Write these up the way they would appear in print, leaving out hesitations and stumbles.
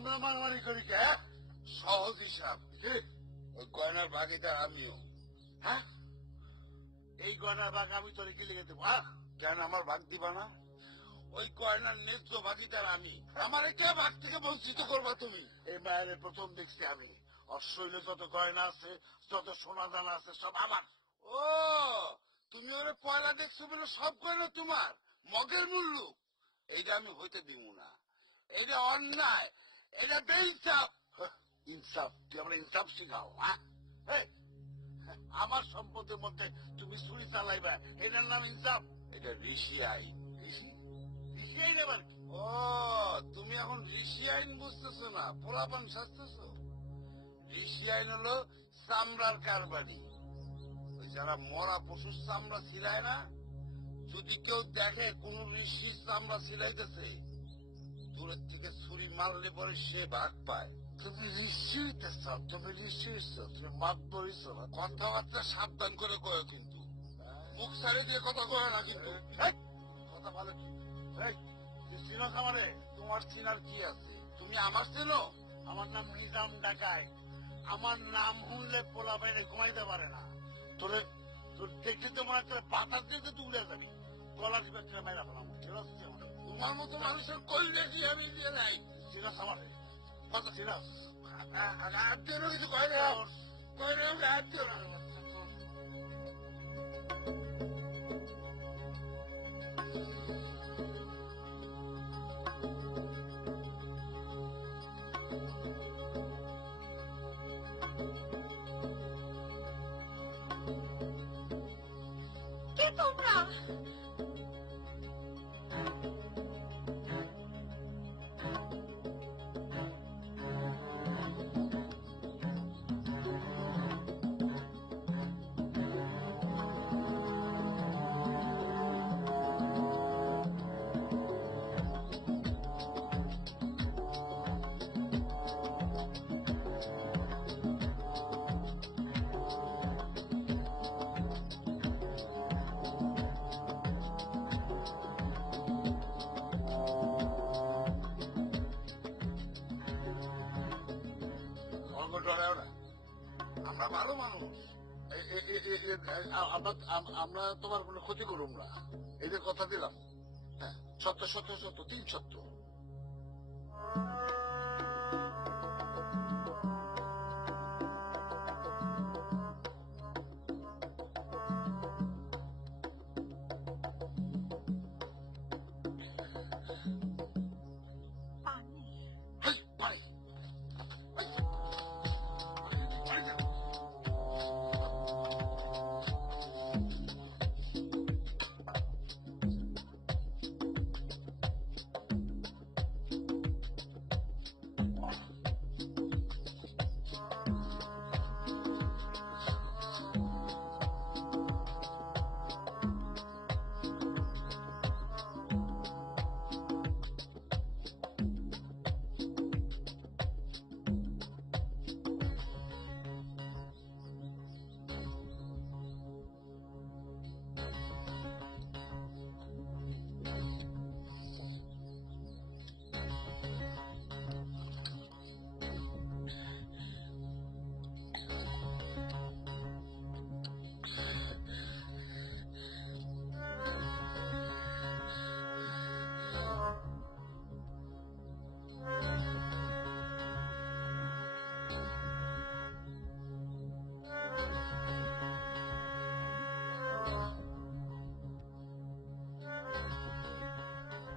আমরা মারামারি করি কে? সহজ হিসাব, ওই গয়নার ভাগিদার আমিও। হ্যাঁ, এই গয়নার ভাগ আমি তোরে কি লিখে দেবো? কেন আমার ভাগ দিবা না? ওই গয়নার ন্যায্য ভাগিদার আমি, আমার কে ভাগ থেকে বঞ্চিত করবা তুমি? এই মায়ের প্রথম দেখছি আমি। অশ্বৈলে যত গয়না আছে, যত সোনা দানা আছে, সব আমার। ও, তুমি ওরে পয়লা দেখছো বলে সব গয়না তোমার? মগের মূল্য এইটা আমি হইতে দিব না। এটা অন্যায়, এটা বেইনসাফ। ইনসাফ? তুই আমরা ইনসাফ শিখাও? হ্যাঁ, আমার সম্পদের মধ্যে তুমি চুরি চালাইবা, এটার নাম ইনসাফ? এটা ঋষি আইন। ঋষি আইন আবার কি? ও, তুমি এখন ঋষি আইন বুঝতেছো না, পোলাপান সাজতেছো। ঋষি আইন হলো চামড়ার কারবারি। ওই যারা মরা পশুর চামড়া ছিলায় না, যদি কেউ দেখে কোন ঋষির চামড়া ছিলাইতেছে, দূরের থেকে ছুরি মারলে পরে সে ভাগ পায়। তুমি ঋষি হইতেছ, তুমি ঋষি হইছ, তুমি মাপ ধরিস না। কথাবার্তা সাবধান করে কয় কিন্তু, মুখ ছাড়ে দিয়ে কথা কয় না কিন্তু। কথা ভালো কি? তুই চিনস আমারে? তোমার চিনার কি আছে? তুমি আমার চেনো? আমার নাম নিজাম ডাকাই। আমার নাম শুনলে পোলা বাইরে ঘুমাইতে পারে না। তোর দেখতে তো মনে হয় পাতার দিকে তুই উড়ে যাবি। গলা দিবে মেরা ফেলাম। তোমার মতো মানুষের কই দেখি আমি দিয়ে নাই। চিনস আমারে? কথা চিনস? আত্মীয় কিছু কয় না, কয় না, আত্মীয় না। কে তোমরা? আমরা ভালো মানুষ, আমরা তোমার কোনো ক্ষতি করুম না, এদের কথা দিলাম। হ্যাঁ, সত্য সত্য সত্য, 3 সত্য।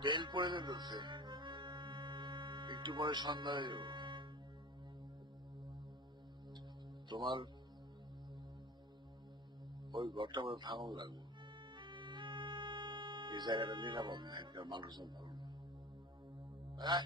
তেল পড়ে গেছে, একটু পরে সন্ধ্যা হয়ে যাবো। তোমার ওই ঘরটা মধ্যে থামানো লাগবে। এই জায়গাটা নিরাপদ না, একটা মানুষজন ভালো না। হ্যাঁ,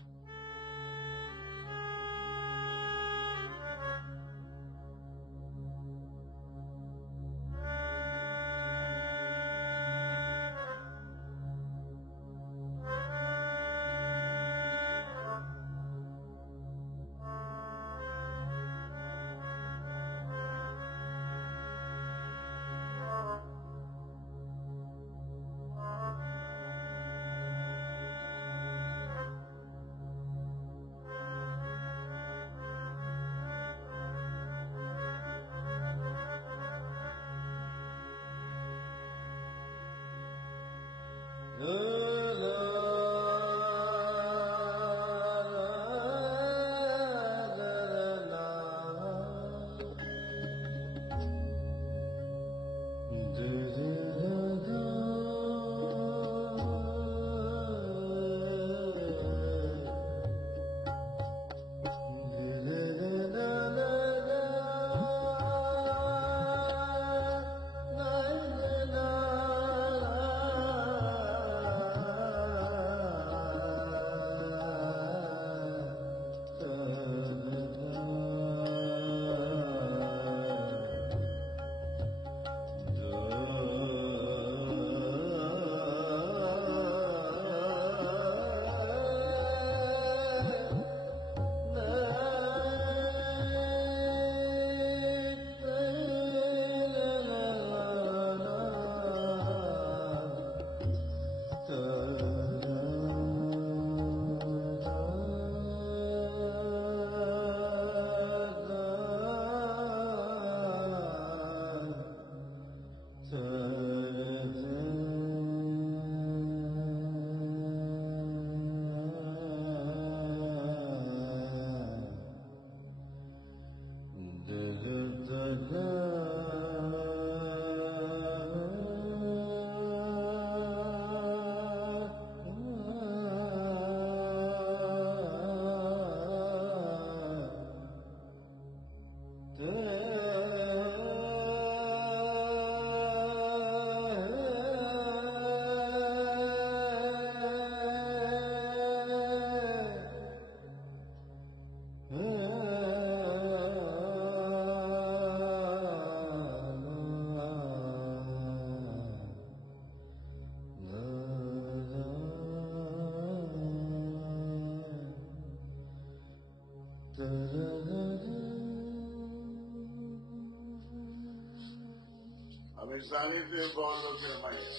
আমি জানি তুই বড় লোকের মাইয়া,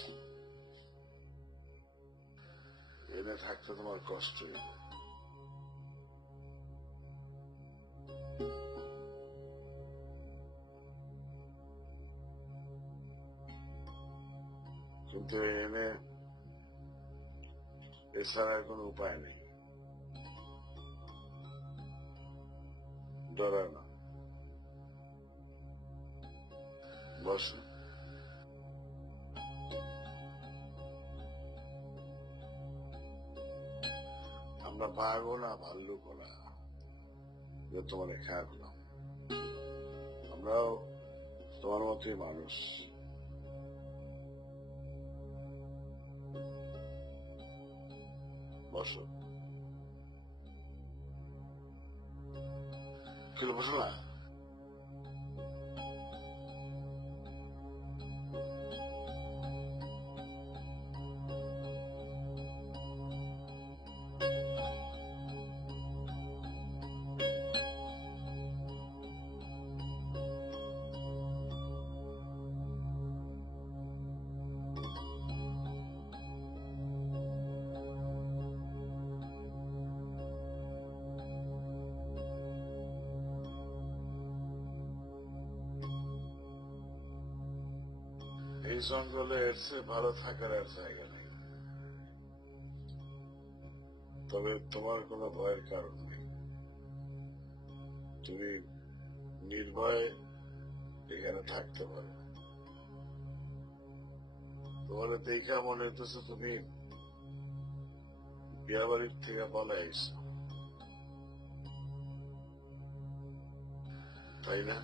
এনে থাকতে তোমার কষ্ট হইবে। কিন্তু এনে এছাড়া কোনো উপায় নেই। ডরে না, বসো। আমরা বাঘও না, ভাল্লুকও না যে তোমার খেয়া করলাম। আমরাও তোমার মতোই মানুষ। বসো, কেউ বসো না। এই জঙ্গলে এর চেয়ে ভালো থাকার আর জায়গা নেই। তবে তোমার কোনো ভয়ের কারণ নেই, তুমি নির্ভয়ে এখানে থাকতে পারো। তোমার দেখা মনে হইতেছে তুমি বিয়া বাড়ির থেকে পালাইছ, তাই না?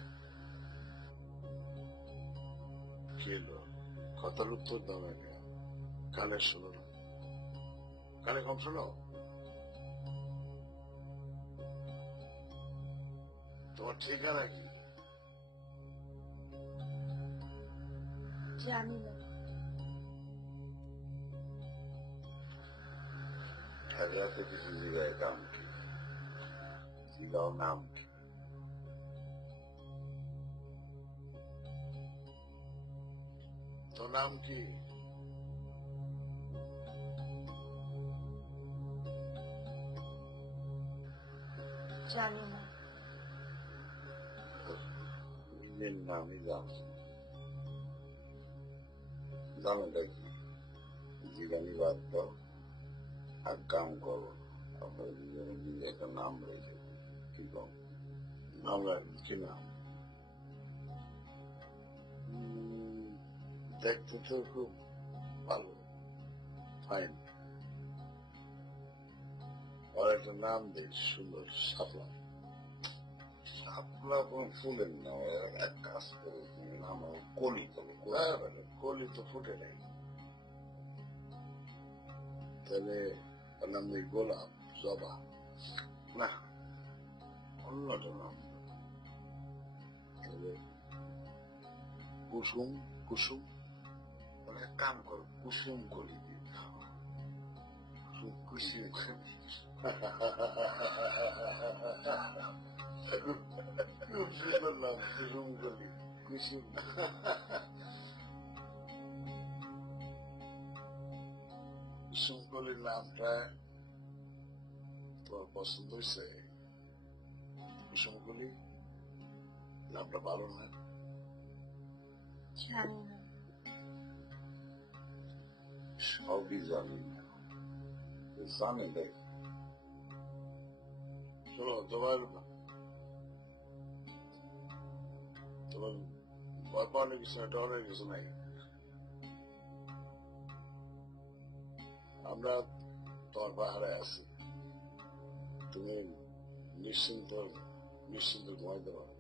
কি হলো, কথার উত্তর দাও না কেন? কানে শোনো না, কানে কম শোনো। তোমার ঠিকানা কি? জানি না। ঢাকাতে কিছু জিগায় দাম কি, জিগাও নাম কি? তোর নাম কি? জানি না। নিজের নামই জানো, জানোটা কি? জিগানি বাদ দাও, এক কাম করো, আপনার দুজনে মিলে একটা নাম রেখে দিন। কি কম নাম রাখবি কি নাম? দেখতে তো খুব ভালো, ফাইন। আর একটা নাম দেখ, সুন্দর, সাপলা। আপনার কোন ফুলের না, এক কাজ করে তুমি নাম কলি করো। কলি তো ফুটে নাই, তাহলে ওর নাম নেই গোলাপ, জবা। না, অন্যটা নাম। তাহলে কুসুম, কুসুম, মানে এক কাম করো, কুসুম কলি দিন। কুসুম কলি। খুব সুন্দর নাম, কুসুম কলি। কুসুম কুসুম কলির নামটা তোমার পছন্দ হয়েছে? কুসুম কলি নামটা ভালো না? জানি না। সবই জানি না, জানি দেখ। শোনো, তোমার তোমার ভয় পাওয়ার কিছু না, ডরের কিছু নাই। আমরা তোমার পাহাড়ে আছি, তুমি নিশ্চিন্ত নিশ্চিন্ত ঘুমাইতে পারো।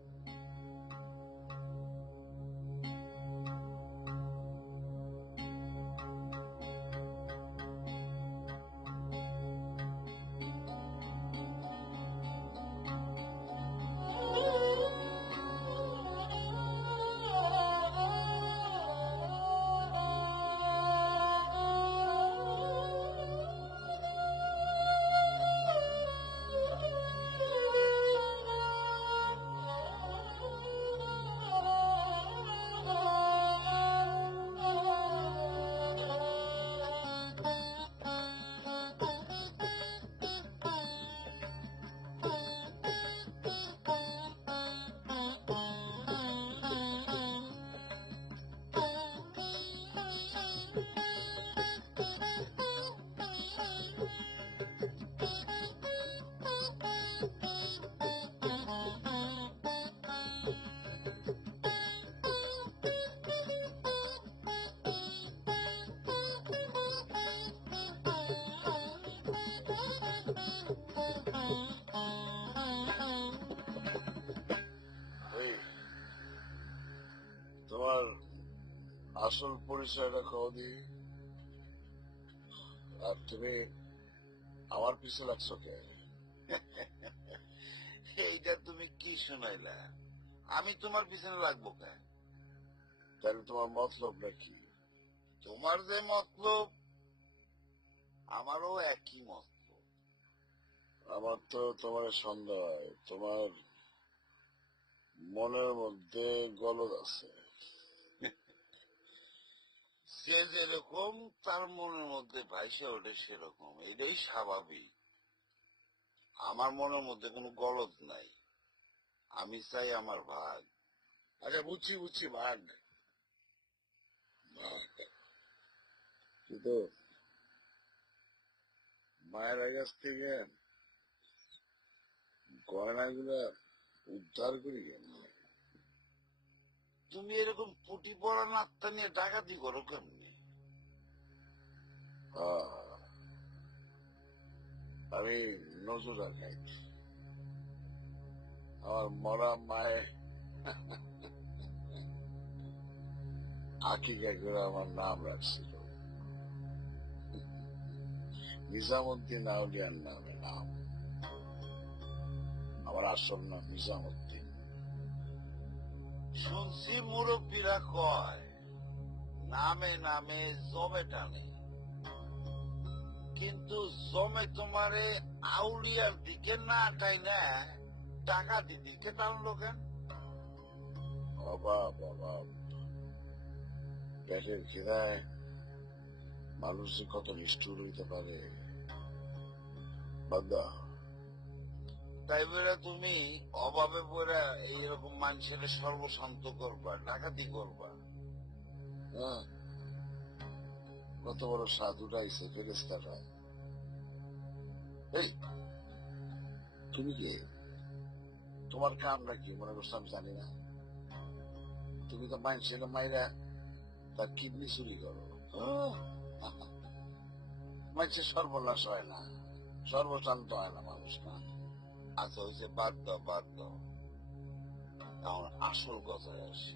এই, তোমার আসল পরিচয়টা কও দি। আর তুমি আমার পিছু লাগছো কে? এইটা তুমি কি শোনাইলা? আমি তোমার পিছনে লাগবো কেন? তাহলে তোমার মতলবটা কি? তোমার যে মতলব, আমারও একই মতলব। আমার তো তোমার সন্দেহ হয়, তোমার মনের মধ্যে গলদ আছে। সে যেরকম তার মনের মধ্যে ভাইসা ওঠে সেরকম, এটাই স্বাভাবিক। আমার মনের মধ্যে কোনো গলদ নাই, আমি চাই আমার ভাগ। আচ্ছা, বুঝছি বুঝছি, ভাগ ভাগ। কিন্তু মায়ের কাছ থেকে গয়নাগুলা উদ্ধার করি কেন? তুমি এরকম পুটি পড়া নাত্তা নিয়ে ডাকাতি করো কেমনি? আমি নজর রাখাই, আমার মরা মায়ে আকিকা করে আমার নাম রাখছিল নিজামুদ্দিন আউলিয়ার নামে। নাম আমার আসল নাম নিজামুদ্দিন। শুনছি মুরব্বীরা কয় নামে নামে জমে টানে, কিন্তু জমে তোমারে আউলিয়ার দিকে না টাইনা ডাকাতি দিকে টানলো কেন? অভাব অভাব, পেটের খিদায় মানুষ যে কত নিষ্ঠুর হইতে পারে। বাদ দাও। তাই বলে তুমি অভাবে পড়ে এইরকম মানুষের সর্বশান্ত করবা, ডাকাতি করবা? হ্যাঁ, কত বড় সাধুটা এসে ফেরেস্তাটা। এই তুমি কে? তোমার কামটা কি মনে করছো আমি জানি না? তুমি তো মানুষের মাইরা তার কিডনি চুরি করো। মানুষের সর্বনাশ হয় না, সর্বশান্ত হয় না মানুষ না। আচ্ছা হয়েছে, বাদ দাও বাদ দাও। এখন আসল কথায় আসি।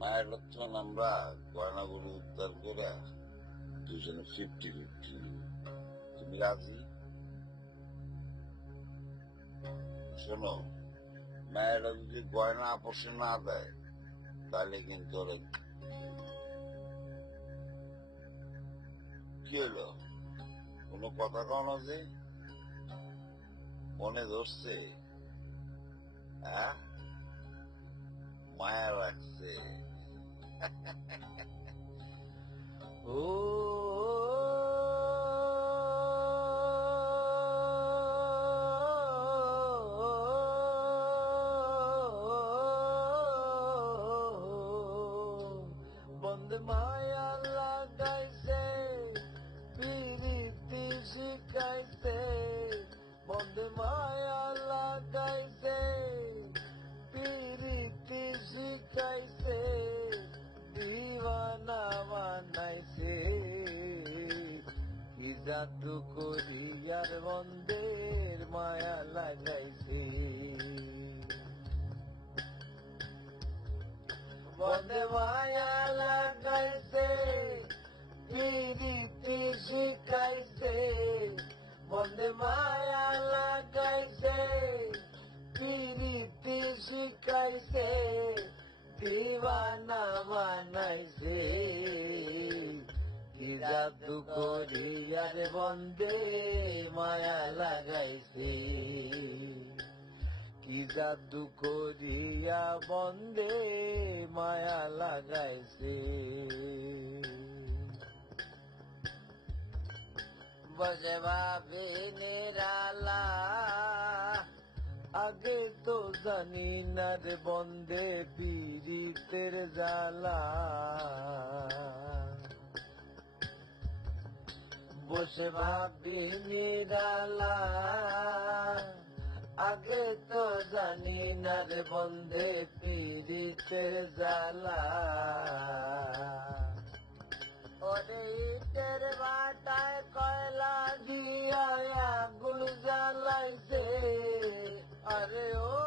মায়ের রত্ন আমরা গয়নাগুলো উদ্ধার করে দুজনে 50-50। তুমি রাজি? শোনো, মায়েরা যদি গয়না আপোষে না দেয় তাহলে কিন্তু ওরা কি হলো? কোনো কথা কও না যে? মনে ধরছে? হ্যাঁ, মায়া রাখছে। ও বন্ধ মায়া লাগাইছে, পিরিতি শিখাইছে, বন্ধ মায়া লাগাইছে, পিরিতি শিখাইছে, দিওয়ানা বানাইছে, কি জাদু করিয়ার বন্ধের মায়া লাগাইছে। বন্ধে মায়া লাগাইছে, পিরিতি শিখাইছে, বন্ধে মায়া লাগাইছে, পিরিতি শিখাইছে, দিওয়ানা বানাইছে, কি জাদু করিয়ার বন্ধে মায়া লাগাইছে, কি জাদু করিয়া বন্ধে মায়া লাগাইছে। বসে ভাবে নিরালা, আগে তো জানি না রে বন্ধে পীড়িতের জ্বালা। বসে ভাবি নিরালা, আগে তো জানি না রে বন্ধে পীড়িতের জ্বালা। ওরে ইটের বাটায় কয়লা দিয়া আগুন জ্বালাইছে, আরে ও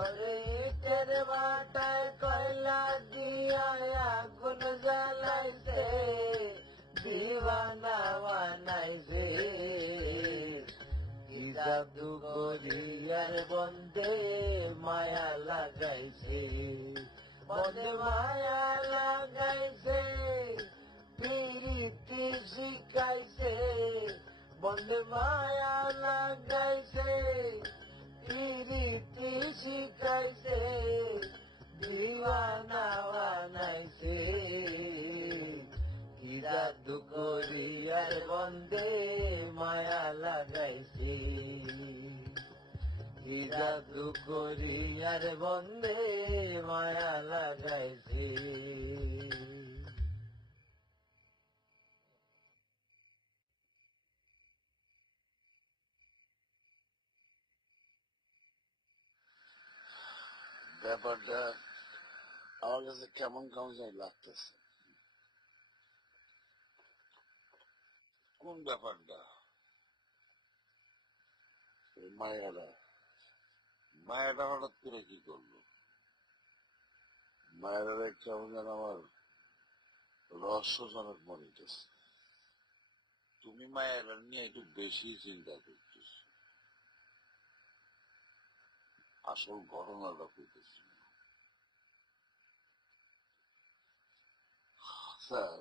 ওরে ইটের বাটায় কয়লা দিয়া আগুন জ্বালাইছে, দিওয়ানা বানাইছে, কি জাদু করিয়ার বন্ধে মায়া লাগাইছে, বন্ধে মায়া লাগাইছে, পিরিতি শিখাইছে, বন্ধে মায়া লাগাইছে, পিরিতি শিখাইছে, দিওয়ানা বানাইছে, কি জাদু করিয়ার বন্ধে মায়া লাগাইছে, কি জাদু করিয়ার বন্ধে মায়া লাগাইছে। ব্যাপারটা আমার কাছে কেমন কেমন জানি লাগতেছে। কোন ব্যাপারটা? মায়েরা মায়েরা হঠাৎ করে কি করলো? মায়েরা কেমন যেন আমার রহস্যজনক মনে হইতেছে। তুমি মায়েরা নিয়ে একটু বেশি চিন্তা করতেছ, আসল ঘটনাটা কইতেছি। স্যার,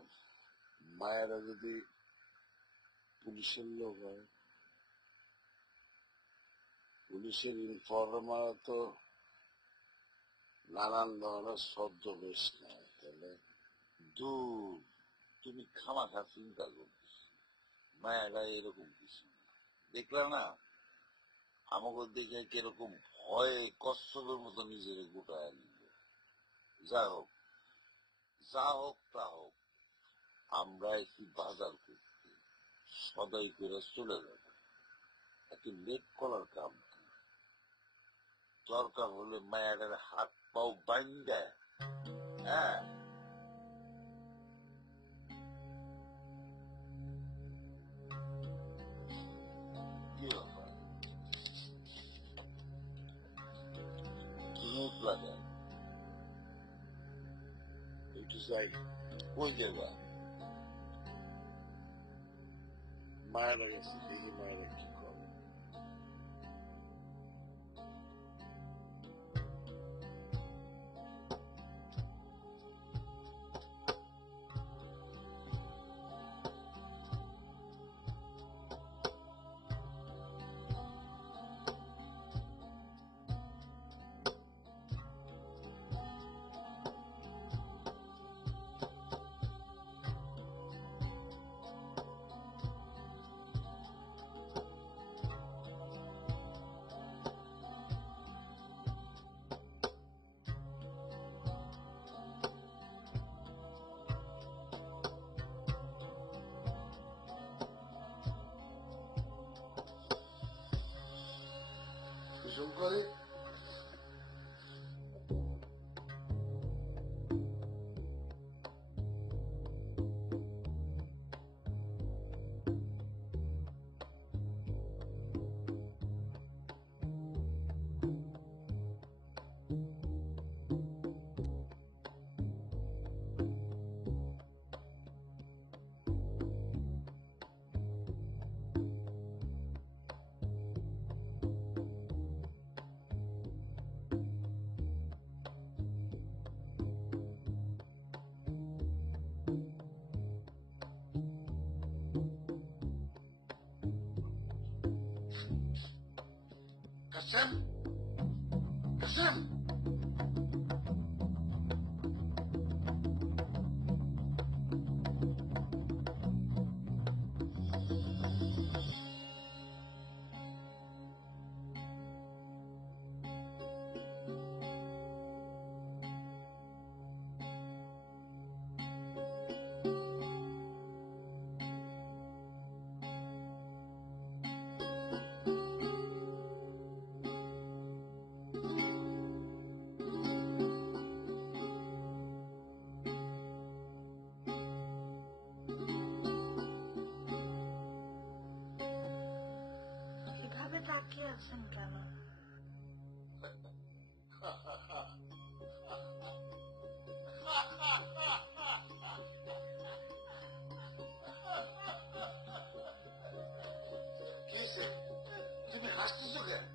মায়েরা যদি পুলিশের লোক হয়, পুলিশের ইনফরমার তো নানান ধরনের ছদ্মবেশ নেয়, তাহলে দূর তুমি খামাখা চিন্তা করছিস। মায়েরা এরকম কিছু না, দেখলা না আমাকে দেখে কিরকম ভয়ে কচ্ছপের মতো নিজের গোটায় নিল। যাই হোক, যা হোক তা হোক, আমরা একটু বাজার করতে সদাই করে চলে যাব। একটু লেট করার কাম কি? দরকার হলে মায়ের হাত পাও বাইন্দা, হ্যাঁ, কি ব্যাপার নোট লাগায় একটু যাই, কই যাবা? মায়ের গেছে, দেখি মায়ের কি করে। কুসুম করে কাসেম, কাসেম, এভাবে তাকিয়ে আছেন কেন? কি হয়েছে? তুমি হাসতেছো কেন?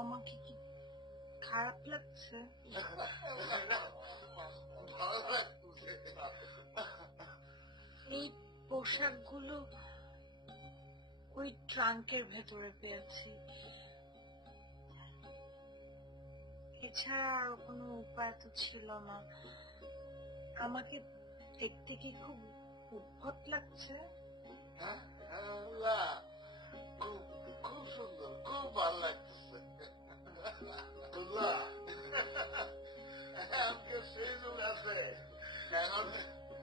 আমাকে কি খারাপ লাগছে? ভালো লাগছে। এই পোশাকগুলো ওই ট্রাঙ্কের ভেতরে পেয়েছি, এছাড়া আর কোনো উপায় তো ছিল না। আমাকে দেখতে কি খুব উদ্ভট লাগছে? আল্লাহ, খুব খুব সুন্দর, খুব ভালো লাগতেছে। বুঝলা, আমাকে সেই যুগ আছে এখন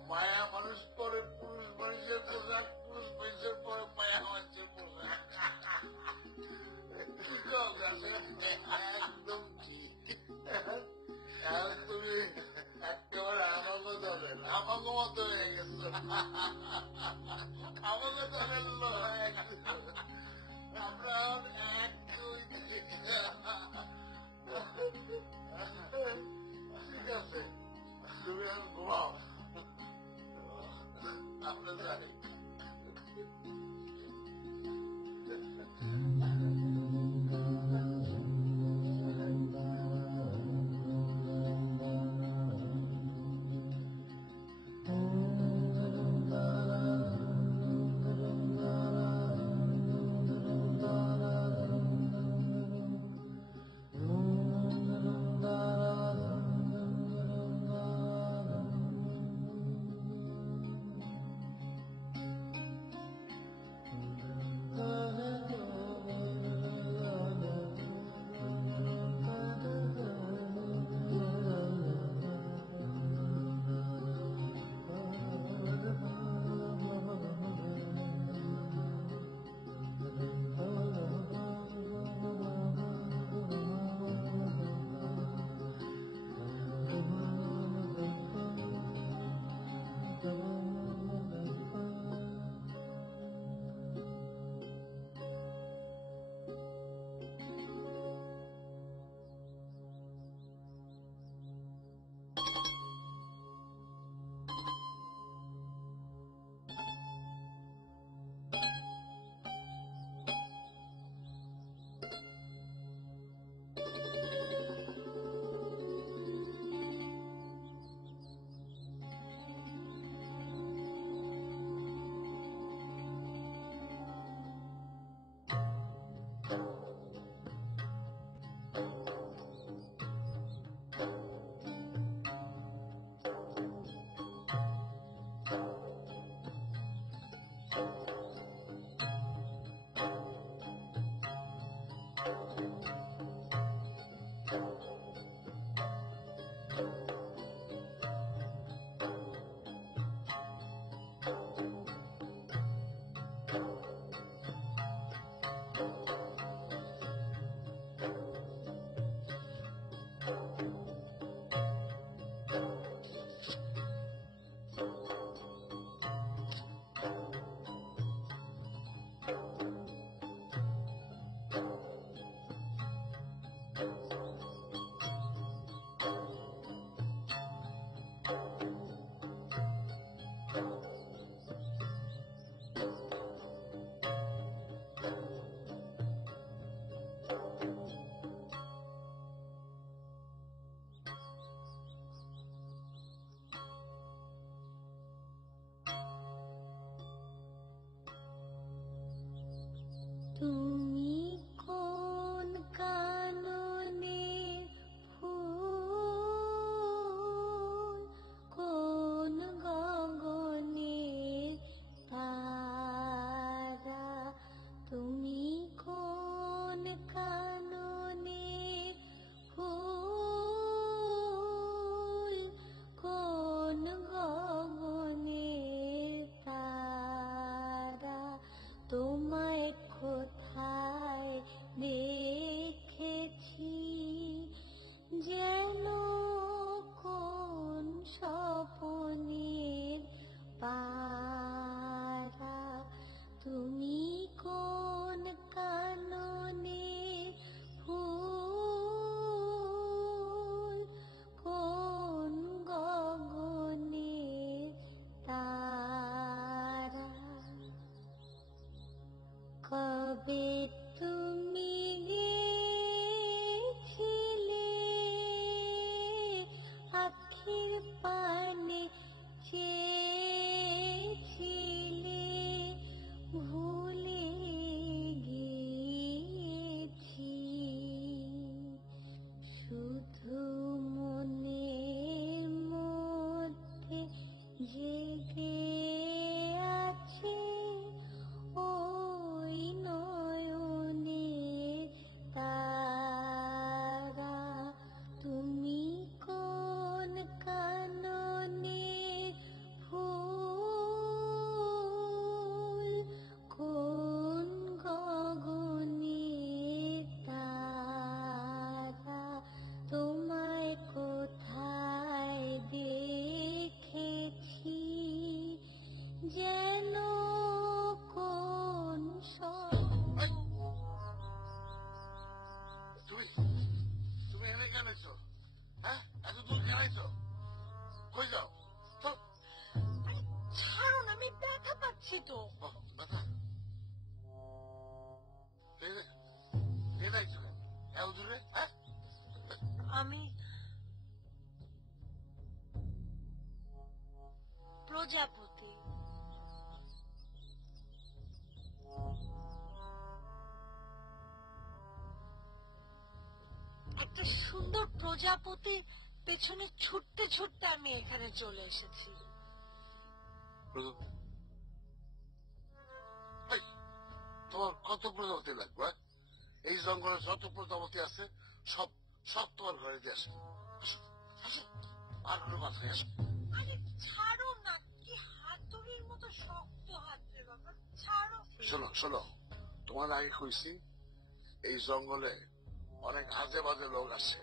মায়া মানুষ পরে পুরুষ মানুষের পোশাক, পুরুষ মানুষের পরে মায়া মানুষের পোশাক। কি কম আছে? একদম ঠিক। এখন তুমি একেবারে আমাকে দলের, আমাকে মতো হয়ে গেছো। আমাকে দলের লোক আমরা এক দুই ঠিক আছে, তুমি এখন ঘুমাও, আমরা যাই। তুমি কোন কাননে ফুল, কোন গগনে তারা, তুমি কোন কাননে ফুল, কোন গগনে তারা, তোমায় কোথায় দেখেছি যেন কোন স্বপনের পারা, তুমি কোন কাননে ফুল, কোন গগনে তারা, কবে তুমি গেছিলে আখির পানে চেয়েছিলে, ভুলে গেছি শুধু মনের মধ্যে জেগে আছে ওই নয়নের তারা, তুমি কোন কাননে ফুল, কোন গগনে তারা, তোমায় কোথায় দেখেছি যেন কোন তুমি তুমি এখানে কেন আছো? হ্যাঁ, এত দূর কেন আছো? কই যাও? তো ছাড়ুন, আমি ব্যথা পাচ্ছি তো। ব্যথা এত দূরে? হ্যাঁ, আমি প্রজাপতি। একটা সুন্দর প্রজাপতি পেছনে ছুটতে ছুটতে আমি এখানে চলে এসেছি। এই, তোমার কত প্রজাপতি লাগবে? এই জঙ্গলে যত প্রজাপতি আছে সব সব তোমার ঘরে দিয়ে আসে। আসো, আসো, আর কোনো কথা নেই, আসো। আরে ছাড়ো না, কি হাতুড়ির মতো শক্ত হাত রে বাবা, ছাড়ো। শোনো শোনো, তোমার আগে কইছি এই জঙ্গলে অনেক আজে বাজে লোক আছে।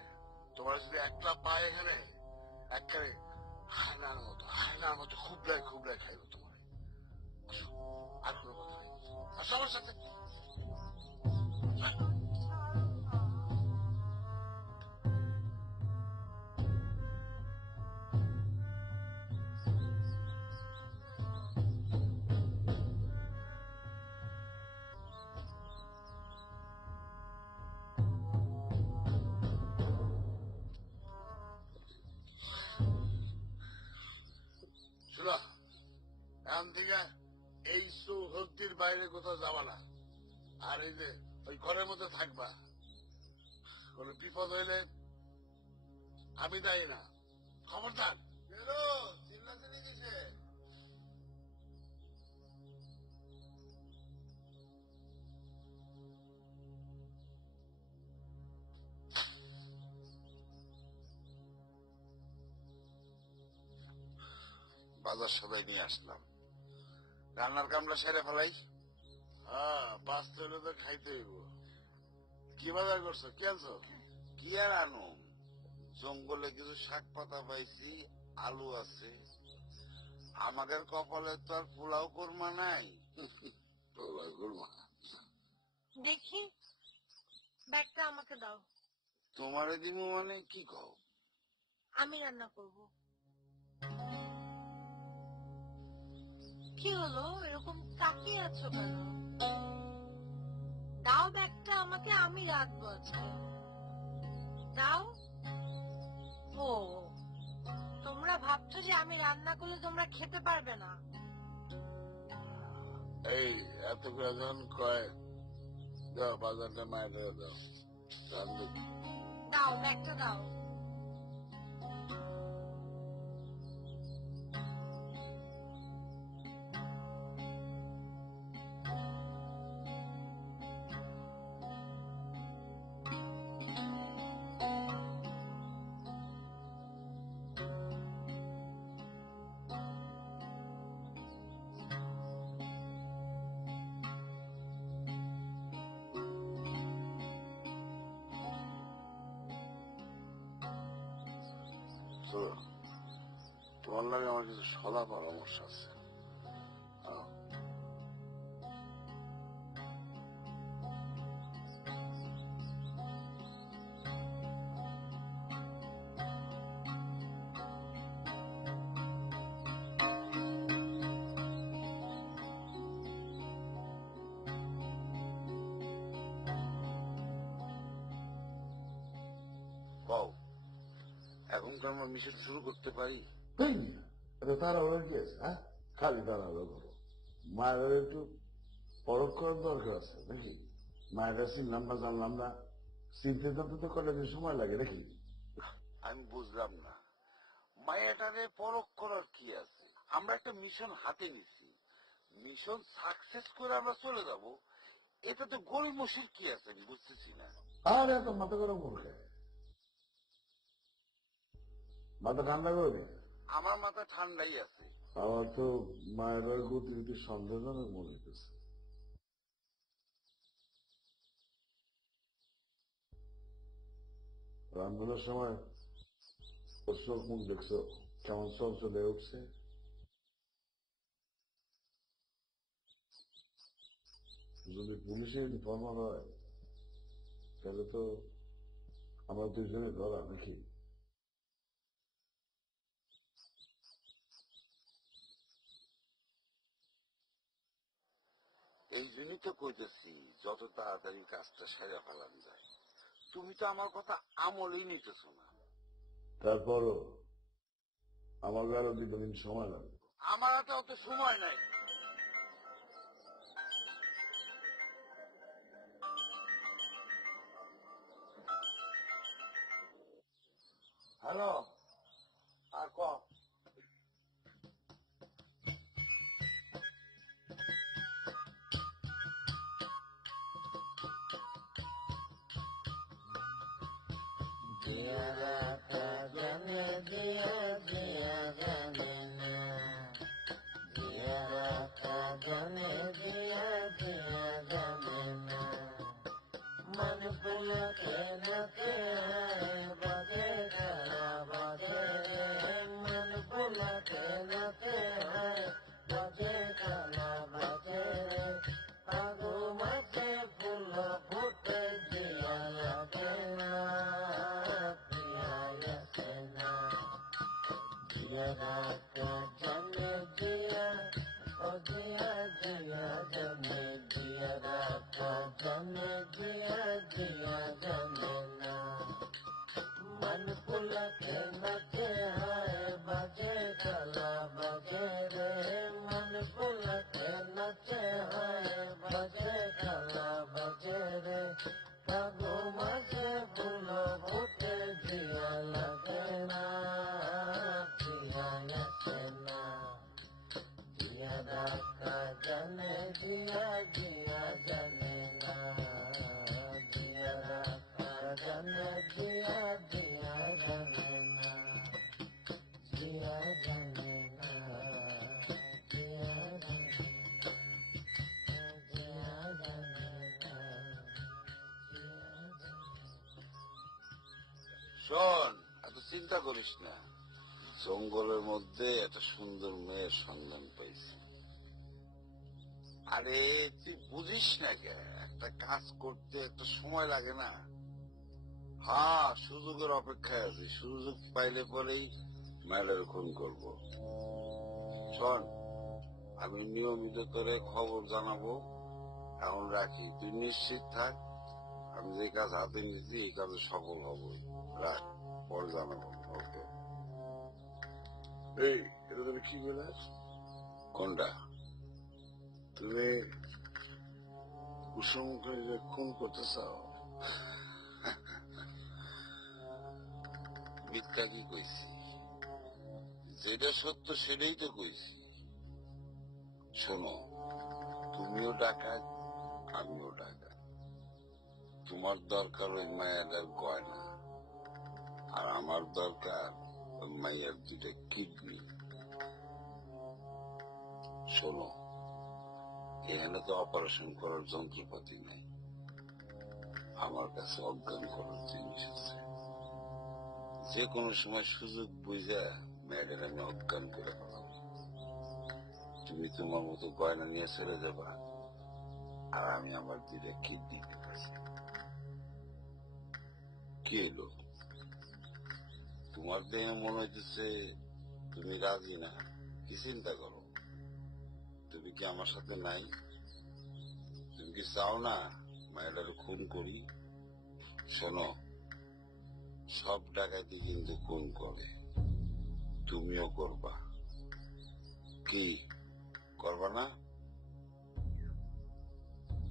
তোমার যদি একলা পায় এখানে একেবারে হায়নার মতো খুবলাই খুবলাই খাইব তোমার। আসো, আর কোনো কথা নেই, আসো আমার সাথে। শোনো, এখন থেকে এই চৌহদ্দির বাইরে কোথাও যাবা না। আর এই যে ওই ঘরের মধ্যে থাকবা। কোন বিপদ হইলে আমি দায়ী না, খবরদার। চিল্লাচিল্লি কিসে? বাজার সবাই নিয়ে আসলাম, রান্নার কামটা সেরে ফেলাই। হ্যাঁ, বাঁচতে হলে তো খাইতে হইব। কি বাজার করছো? কি আনছো? কি আর আনো, জঙ্গলে কিছু শাক পাতা পাইছি, আলু আছে। আমাদের কপালে তো আর পোলাও কোরমা নাই। পোলাও কোরমা? দেখি ব্যাগটা আমাকে দাও, তোমারে দিব মানে কি কও? আমি রান্না করব। কি হলো, এরকম তাকিয়ে আছো কেন? দাও ব্যাগটা আমাকে, আমি রাখবো আজকে। দাও। ও, তোমরা ভাবছো যে আমি রান্না করলে তোমরা খেতে পারবে না? এই এত করে যখন কয় দাও বাজারটা মায়ের দাও রান্ধুক। দাও ব্যাগটা দাও। শোনো, তোমার লাগে আমার কিছু সদা পরামর্শ আছে। কও, এখন তো আমরা মিশন শুরু করতে পারি? তাই না? এটা তারা ওরা কি আছে? হ্যাঁ, খালি তারা ওরা করো। মায়ের একটু পরখ করার দরকার আছে নাকি? মায়ের চিনলাম না জানলাম না, চিনতে জানতে তো কলেজে সময় লাগে নাকি? আমি বুঝলাম না, মায়াটারে পরখ করার কি আছে? আমরা একটা মিশন হাতে নিছি, মিশন সাকসেস করে আমরা চলে যাব, এটা তো গরিমসির কি আছে আমি বুঝতেছি না। আর এত মাথা গরম করে, মাথা ঠান্ডা করে নে। আমার মাথা ঠান্ডাই আছে। আমার তো মায়ের গতি একটু সন্দেহজনক মনে হইতেছে। রান্নার সময় ওর চোখ মুখ দেখছো কেমন চলচলে উঠছে? যদি পুলিশে ইনফর্মার হয় তাহলে তো আমরা দুজনে ধরা নাকি? এই জন্যই তো কইতেছি যত তাড়াতাড়ি কাজটা সেরে ফেলানো যায়। তুমি তো আমার কথা আমলেই নিতেছো না। তারপরও আমার আরো 2 দিন সময় লাগবে। আমার হাতে অত সময় নাই। হ্যালো, আর ক मन पुल के नते बजे बजे मन पुल के नते बजे बजे आगो मचे फूल फुट दिया लगे ना पिया लगे दिया रात जन दिया ओ दिया दिया जन दिया रात जन दिया दिया जन मन पुल के नचे बजे कला बजे रे मन पुल के नचे बजे कला बजे रे कागो मजे फूल फुट दिया लगे ना पिया लगे दिया राका जने दिया दिया जने ना दिया राका जने दिया दिया जने ना दिया जने ना दिया जने दिया जने ना শোন, এত চিন্তা করিস না, জঙ্গলের মধ্যে একটা সুন্দর মেয়ের সন্ধান পাইছি। আরে তুই বুঝিস না কে, একটা কাজ করতে একটা সময় লাগে না? হ্যাঁ, সুযোগের অপেক্ষায় আছি, সুযোগ পাইলে পরেই মেয়ের খুন করব। শোন, আমি নিয়মিত করে খবর জানাবো। এখন রাখি, তুই নিশ্চিত থাক, আমি যে কাজ হাতে নিয়েছি এই কাজে সফল হবই। রাখ, পরে জানাবো। ওকে। এই এটা তুমি কি বলে? কোনটা? তুমি কুসুমকে যে খুন করতে চাও? মিথ্যা কি কইছি? যেটা সত্য সেটাই তো কইছি। শোনো, তুমিও ডাকাত, আমিও ডাকাত। তোমার দরকার ওই মায়াটার গয়না, আর আমার দরকার ওই মায়ের 2টা কিডনি। শোনো, এখানে তো অপারেশন করার যন্ত্রপাতি নেই, আমার কাছে অজ্ঞান করার জিনিস আছে। যে কোনো সময় সুযোগ বুঝা মেয়েদের আমি অজ্ঞান করে ফেলাম। তুমি তোমার মতো গয়না নিয়ে চলে যাবা, আর আমি আমার 2টা কিডনি দিতেছি। কি এলো? তোমার দেহে মনে হইতেছে তুমি রাজি না। কি চিন্তা করো? তুমি কি আমার সাথে নাই? তুমি কি চাও না মায়েরার খুন করি? শোনো, সব ডাকাতি কিন্তু খুন করে, তুমিও করবা। কি করবা না?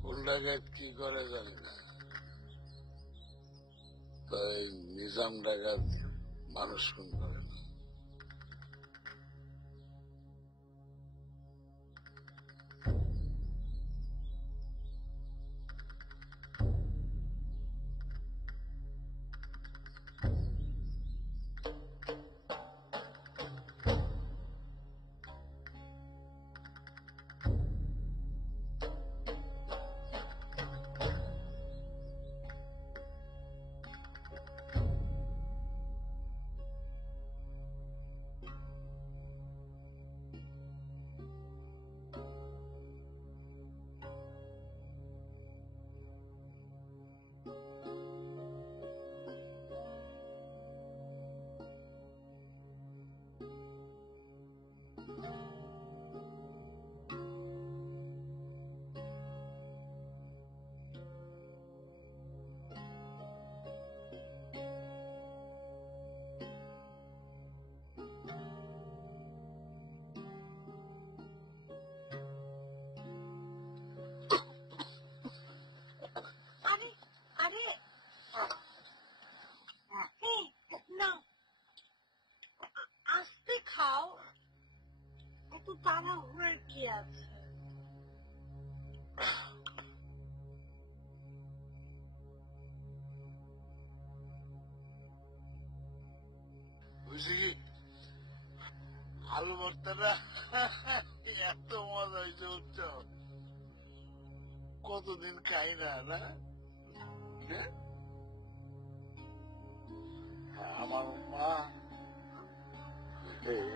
কোন ডাকাত কি করে জানি না, তাই নিজাম ডাকাত মানুষ খুন করে না। আরে আরে এই, না, আস্তে খাও, একটু তাড়াহুড়োর কি আছে? বুঝছি কি, আলু ভর্তাটা এত মজা হয়েছে বুঝছো, কতদিন খাই না না। হ্যাঁ? আমার মা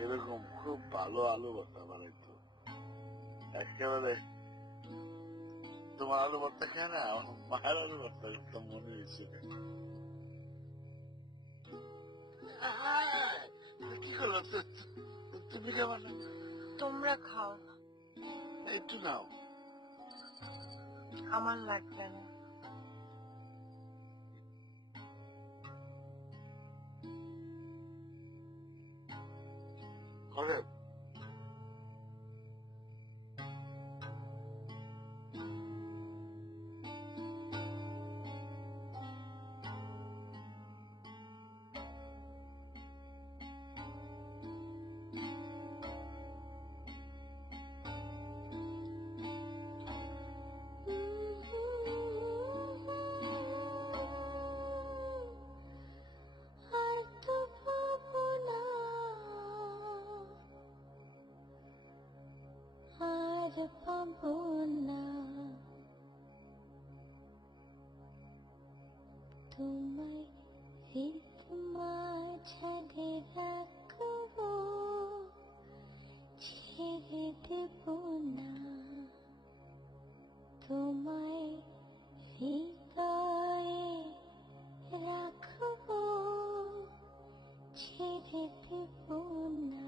এরকম খুব ভালো আলু ভর্তা বানাইতো একেবারে। তোমার আলু ভর্তা খায় না, আমার মায়ের আলু ভর্তা একদম মনে হয়েছে। কি করলো তুমি? কেমন তোমরা খাও, একটু নাও। আমার লাগবে না। ঘরে আর তো পাবো না, আর পাবো না তোমায়, ভিত মাঝারে রাখবো, ছেড়ে দেব না তোমায়, হৃদয়ে রাখবো, ছেড়ে দেব না।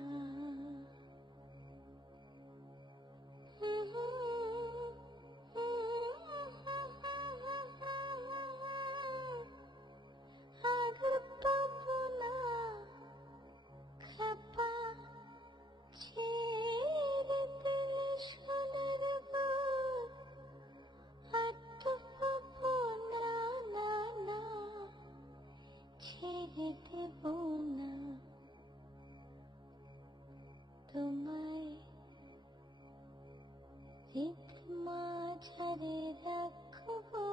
ছেড়ে দেব না তোমায়, হৃদ মাঝারে রাখবো,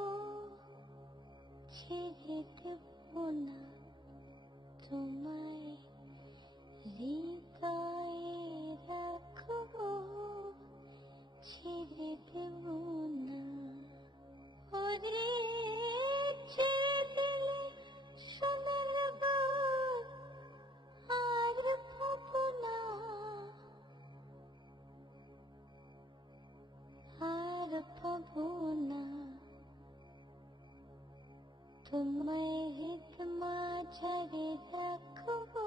ছেড়ে দেব না তোমায়, হৃদয়ে রাখবো, ছেড়ে দেব না। ওরে ছেড়ে দিলে সোনার বাগ আর পাবো না, আর পাবো না তোমায়, হৃদ মাঝারে রাখবো,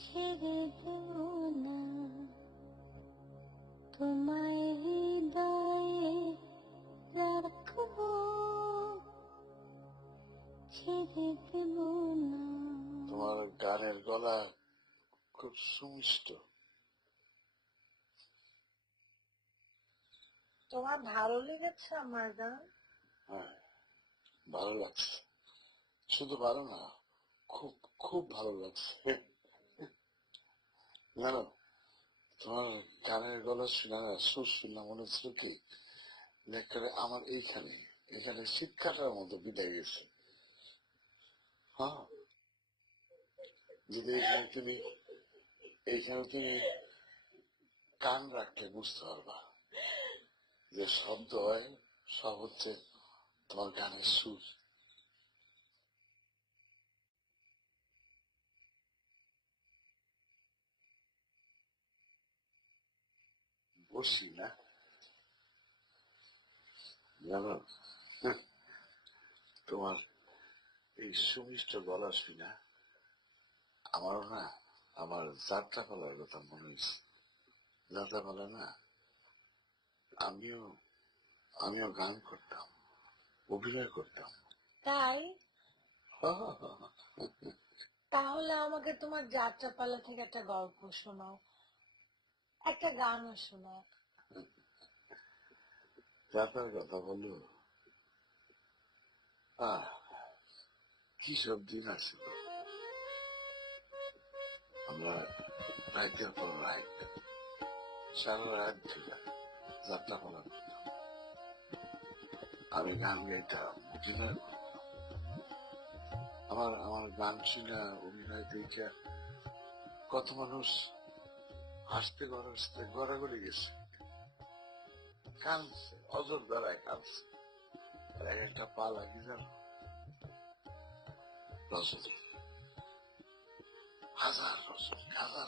ছেড়ে দেব না তোমায়, হৃদয়ে রাখবো, ছেড়ে দেব না। তোমার গানের গলা খুব সুমিষ্ট। তোমার ভালো লেগেছে আমার গান? হ্যাঁ, ভালো লাগছে। শুধু ভালো না, খুব খুব ভালো লাগছে। জানো, তোমার গানের গলা শুনে না, সুর শুনলাম, মনে হচ্ছিল কি লেখারে আমার এখানে শীত কাটার মতো বিদায় গেছে। হ্যাঁ, যদি এইখানে তুমি কান রাখলে বুঝতে পারবা যে শব্দ হয় সব হচ্ছে তোমার গানের সুর। বসি না, জানো, তোমার এই সুমিষ্ট গলা শুনা আমারও না আমার যাত্রাপালার কথা মনে হয়েছে। যাত্রাপালা না, আমিও আমিও গান করতাম, অভিনয় করতাম। তাই? তাহলে আমাকে তোমার যাত্রাপালা থেকে একটা গল্প শোনাও, একটা গানও শোনাও। যাত্রার কথা বলো, কি সব দিন আছিল। আমরা রাইতের পর রাইত সারা রাত ধরে যাত্রাপালা করতাম। আমি গান গাইতাম, অভিনয় করতাম। আমার গান শুনে অভিনয় দেখে কত মানুষ হাসতে গড়াগড়ি গেছে, কাঁদছে, অজর দ্বারায় কাঁদছে। একটা পা লাগি জানো, রজনী, হাজার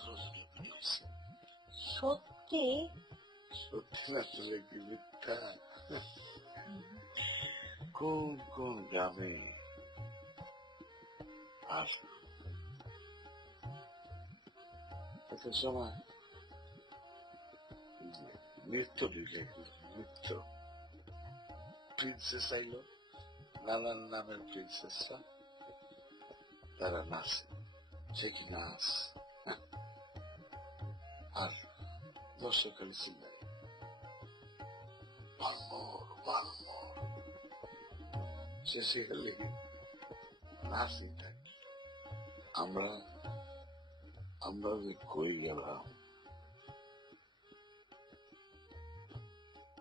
রজনী হয়েছে। সত্যি? সত্যি না চলে কি মিথ্যা? কোন কোন গ্রামে আর একটা সময় নৃত্য দিলে, নৃত্য প্রিন্সেস আইলো, নানান নামের প্রিন্সেসরা, তারা নাচে, সে কি নাচ। আর দর্শক খালি চিল্লায় বানমোর, শেষে গেলে নাচই থাকে। আমরা যে কই গেলাম।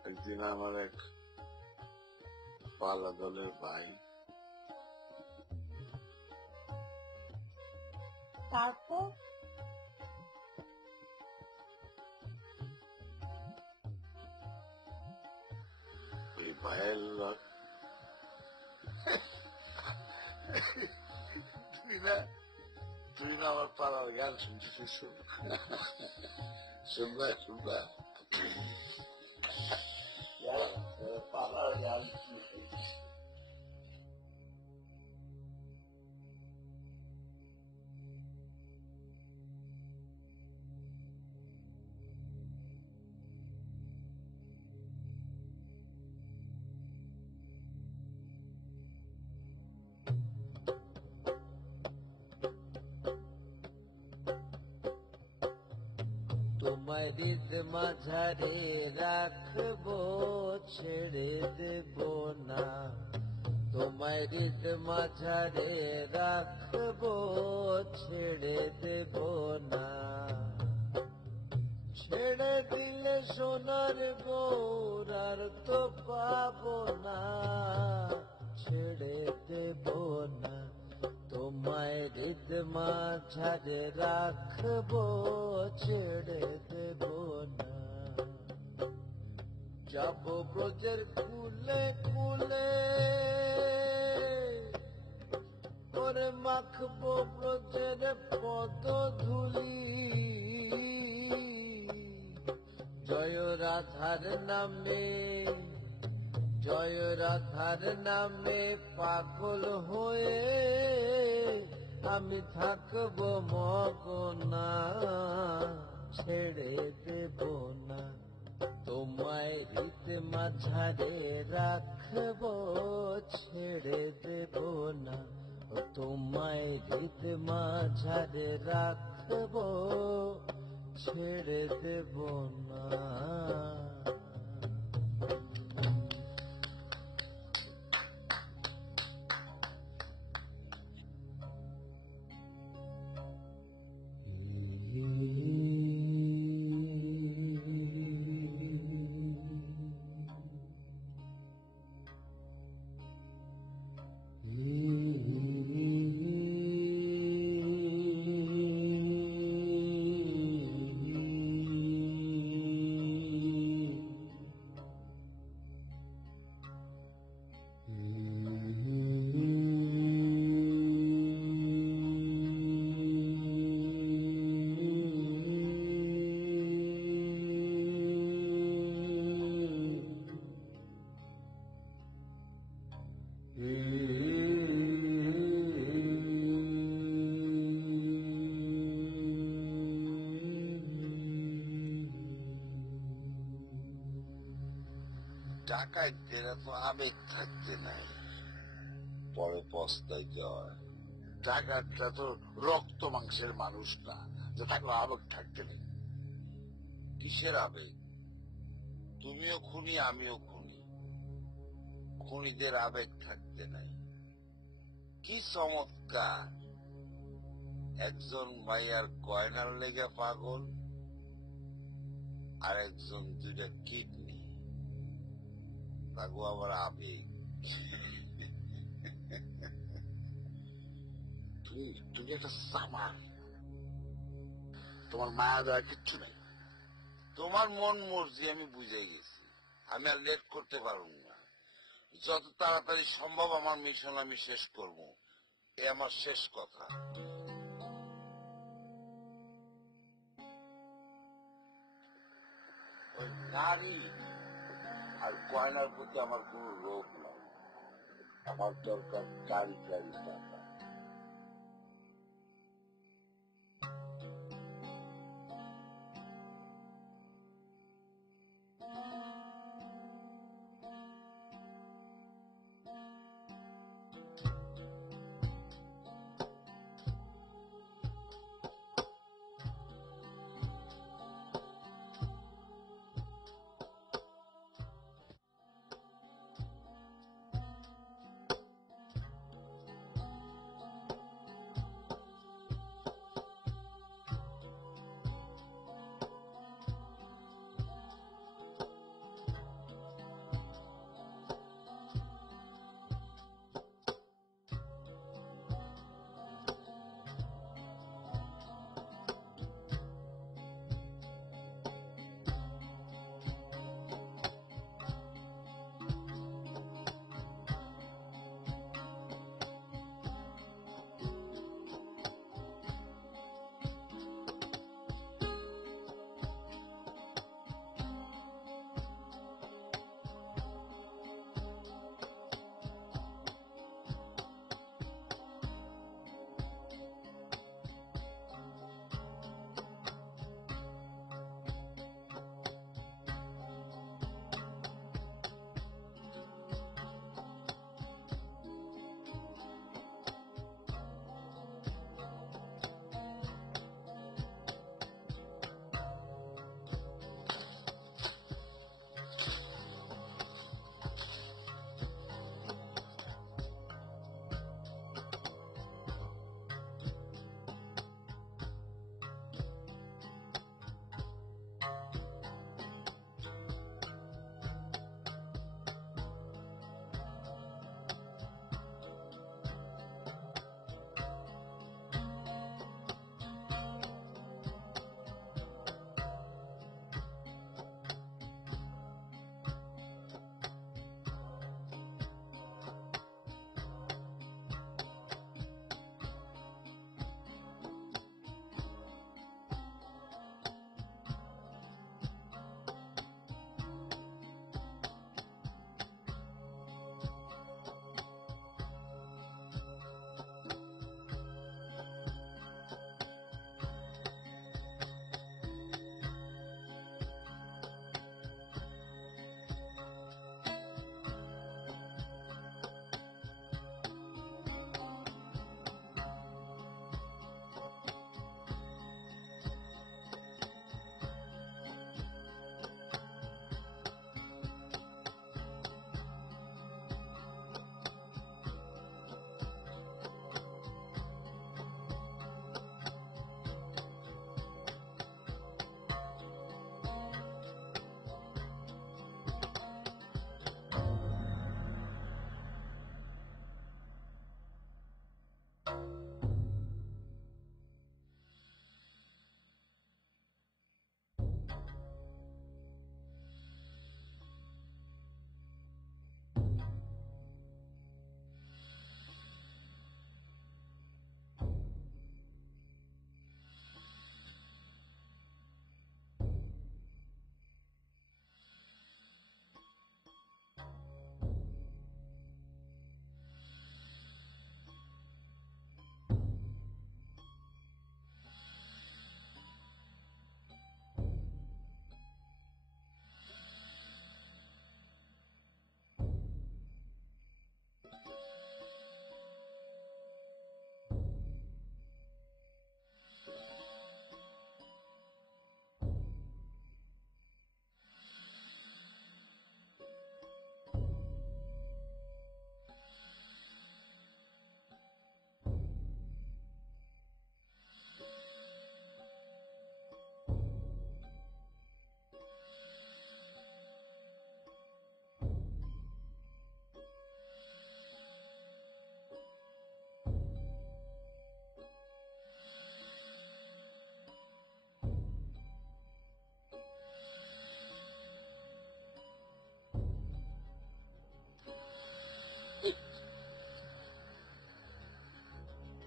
একদিন আমার এক পালা দলের ভাই তারপর? ওই ভাইয়ের লোক, তুই না আমার পাড়ার গান শুনতেছিস, শুনবা পাড়ার গান তোমায় হৃদ মাঝারে রাখবো, ছেড়ে দেব না। তোমায় হৃদ মাঝারে রাখবো, ছেড়ে দেব না। ছেড়ে দিলে সোনার গৌর আর তো পাবো না, ছেড়ে দেব না। তোমায় হৃদ মাঝারে রাখবো, ছেড়ে দেব না। যাব ব্রজের কুলে কুলে, ওরে মাখবো ব্রজের পদ ধুলি। জয় রাধার নামে, জয় রাধার নামে পাগল হয়ে আমি থাকবো মগনা, ছেড়ে দেব না। তোমায় হৃদ মাঝারে রাখবো, ছেড়ে দেব না। তোমায় হৃদ মাঝারে রাখবো, ছেড়ে দেব না। ডাকাইতের এত আবেগ থাকতে নাই, পরে পস্তাইতে হয়। ডাকাতটা তো রক্ত মাংসের মানুষ না যে থাকলে আবেগ থাকতে নেই। কিসের আবেগ? তুমিও খুনি, আমিও খুনি। খুনিদের আবেগ থাকতে নাই। কি চমৎকার! একজন মাইয়ার গয়নার লেগে পাগল, আর একজন দুইটা কিডনি, তাগো আবার আবেগ। তুমি একটা সামার, তোমার মায়া দেওয়া কিচ্ছু নেই। তোমার মন মর্জি আমি বুঝে গেছি, আমি আর লেট করতে পারব না। যত তাড়াতাড়ি সম্ভব আমার মিশন আমি শেষ করব, এ আমার শেষ কথা। ওই নারী আর গয়নার প্রতি আমার কোন লোভ নাই, আমার দরকার গাড়ি গাড়ি টাকা।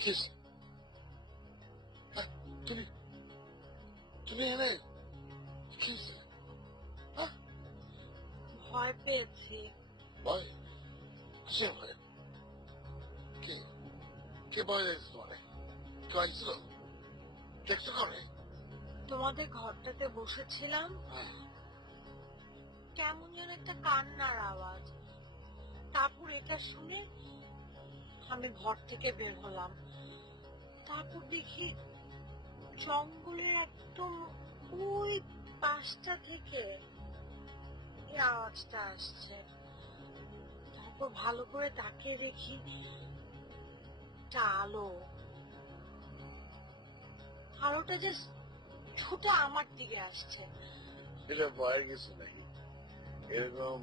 কিস তুমি তুমি এনে কিস ভয় পেয়েছি। ভয় কিসের ভয়? কে কে ভয় দিয়েছে তোমারে? কেউ আসছিল? দেখছো করে? তোমাদের ঘরটাতে বসেছিলাম, কেমন যেন একটা কান্নার আওয়াজ। তারপর এটা শুনে আমি ঘর থেকে বের হলাম। তারপর দেখি জঙ্গলের একদম ওই পাশটা থেকে এই আওয়াজটা আসছে। তারপর ভালো করে তাকিয়ে দেখি একটা আলো। আলোটা জাস্ট ছুটে আমার দিকে আসছে। এটা ভয়ের কিছু নাকি? এরকম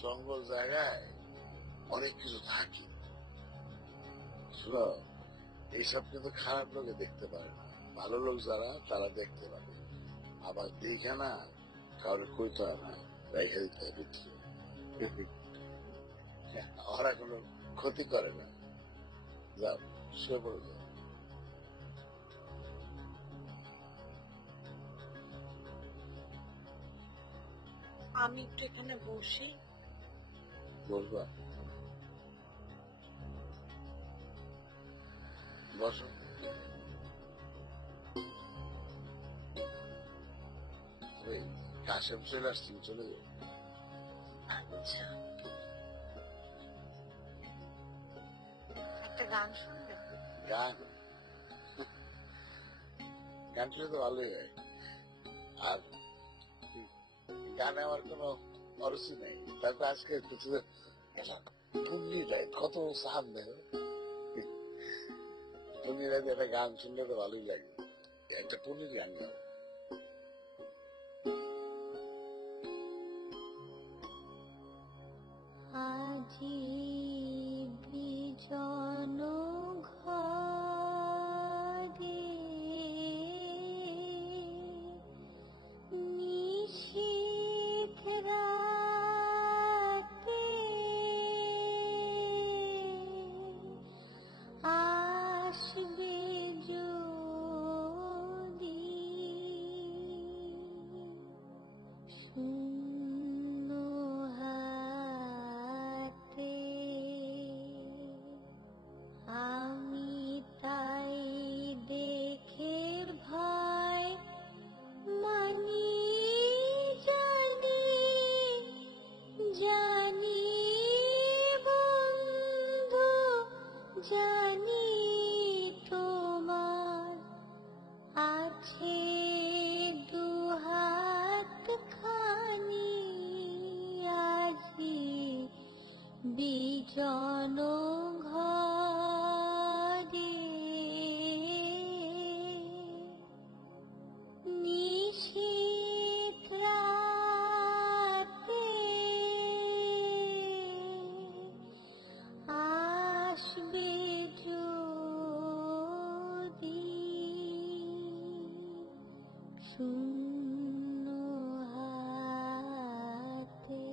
জঙ্গল জায়গায় অনেক কিছু থাকে। শোনো, এইসব কিন্তু খারাপ লোকে দেখতে পারে না, ভালো লোক যারা তারা দেখতে পারে। আবার দেখে না কাউকে কইতে হয় না, রেখে দিতে হয় ভিতরে। ওরা কোনো ক্ষতি করে না। যাও, শুয়ে পড়ে যাও। আমি একটু এখানে বসি। বসবা? বসো। ওই কাশেম চলে আসছি, চলে যাও। আচ্ছা, একটা গান শুনবে? গান গান শুনে তো ভালোই হয়। আর গানে আমার কোনো অরুচি নেই। তারপর আজকে পুণ্যি দেয়, কত সাহান দেয়। পুণ্যি দেয় একটা গান শুনলে তো ভালোই লাগে। একটা পুণ্যির গান গাও। আজি বিজন ঘরে নিশীথ রাতে আসবে যদি শূন্য হাতে, আমি তাই দেখের ভয় মানি জানি, জানি বন্ধু, জানি তোমার আছে দুহাত খানি আজি বিজন ঘরে নিশীথ রাতে আসবে যদি শূন্য হাতে।